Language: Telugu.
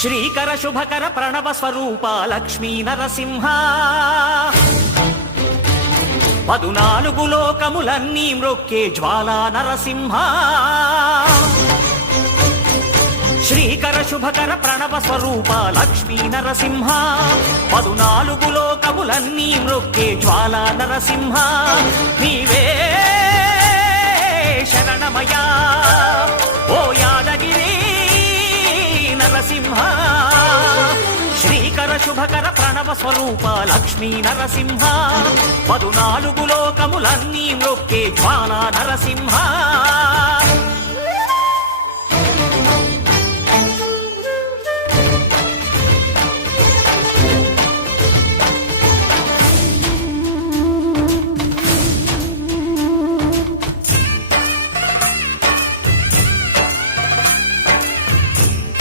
శ్రీకర శుభకర ప్రణవ స్వరూప లక్ష్మీ నరసింహ 14 లోకములన్నీ మ్రొక్కే జ్వాలా నరసింహ శ్రీకర శుభకర ప్రణవ స్వరూప లక్ష్మీ నరసింహ 14 లోకములన్నీ మ్రొక్కే జ్వాలా నరసింహ నీవే శరణమయా ఓ యాదగిరి నరసింహ శ్రీకర శుభకర ప్రణవ స్వరూప లక్ష్మీ నరసింహ 14 లోకములన్నీ మ్రొక్కే జ్వాలా నరసింహ